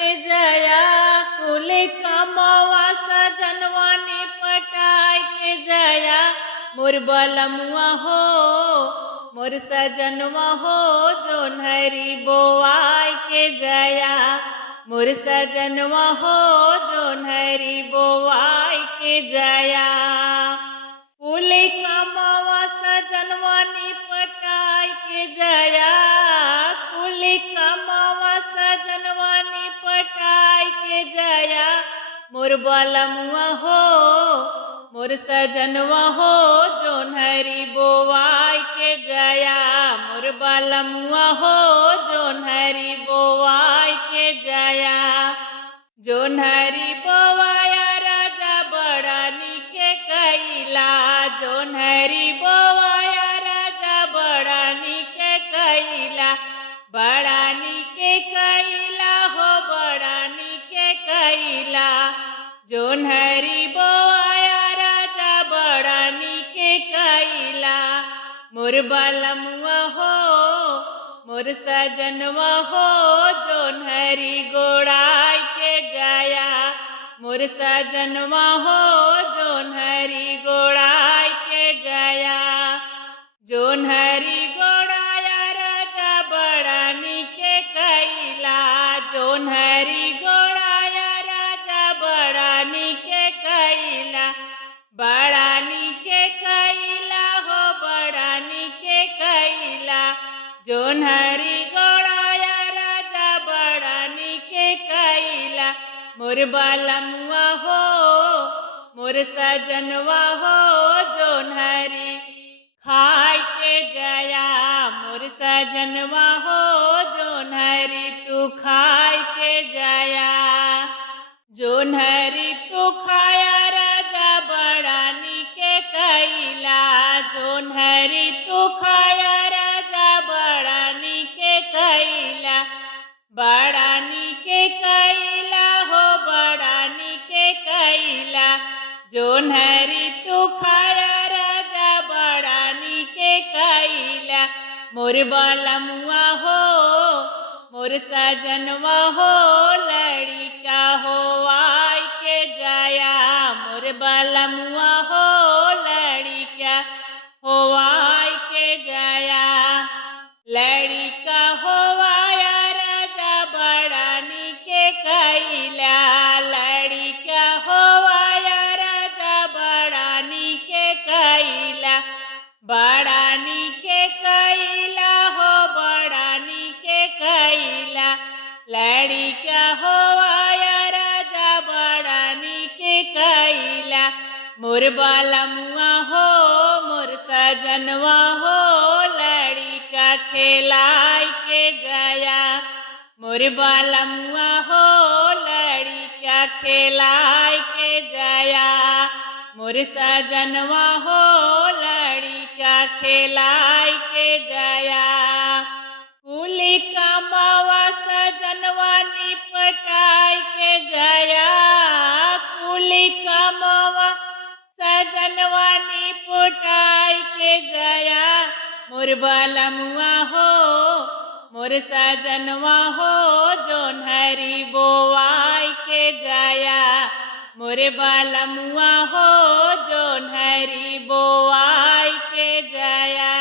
के जया, कुल कमवा सजनवा निपटाई के जया। मोर बलमुआ हो मोर सजनवा हो, जोन्हरी बोआई के जया। मोर सजनवा हो जोन्हरी बोआई के जया। कुल कमवा सजनवा निपटाई के जया, कुल कमवा सजनवा निपटाई के जया। मोर बलमुआ हो मोर सजनवा हो, जोन्हरी बोआई के जया। मोर बलमुआ हो जोन्हरी बोआई के जया। जोन्हरी बोआया राजा बड़ा निके कैला, जोन्हरी बोआया राजा बड़ा निके कैला। बड़ा निके कैला हो बड़ा निके कैला। जोन्हरी बोआया राजा बड़ा निके कैला। मोर बलमुआ हो मोर सजनवा हो, जोन्हरी गोड़ाई के जया। मोर सजनवा हो जोन्हरी गोड़ाई के जया। जोन्हरी गोड़ाया राजा बड़ा निके कैला, जोन्हरी गोड़ाया राजा बड़ा निके कैला। बड़ा निके कैला हो बड़ा निके कैला। जोन्हरी गोड़ाया राजा बड़ा निके कैला। मोर बलमुआ हो मोर सजनवा हो, जोन्हरी खाई के जया। मोर सजनवा हो जोन्हरी तू खाई के जया। जोन्हरी तू खाया राजा बड़ा निके कैला, जोन्हरी तू खाया राजा बड़ा निके कैला। बड़ा निके कैला हो बड़ा निके कैला। जोन्हरी तू खाया राजा बड़ा निके कैला। मोर बलमुआ हो मोर सजनवा हो, लड़िका हो आई के जया। मोर बलमुआ हो लड़िका हो आई के जया। लड़िका हो आया राजा बड़ा निके कैला। लड़िका हो आया राजा बड़ा निके कैला। बड़ा निके कैला हो बड़ा निके कैला। लड़िका हो आया राजा बड़ा निके कैला। मोर बलमुआ हो मोर सजनवा हो, लड़िका खेलाई के जया। मोर बलमुआ हो लड़िका खेलाई के जया। मोर सजनवा हो लड़िका खेलाई के जया। कुल कमवा सजनवा निपटाई के जया, कुल कमवा सजनवा निपटाई के जया। मोर बलमुआ हो मोर सजनवा हो, जोन्हरी बोआई के जया। मोर बलमुआ हो जोन्हरी बोआई के जया।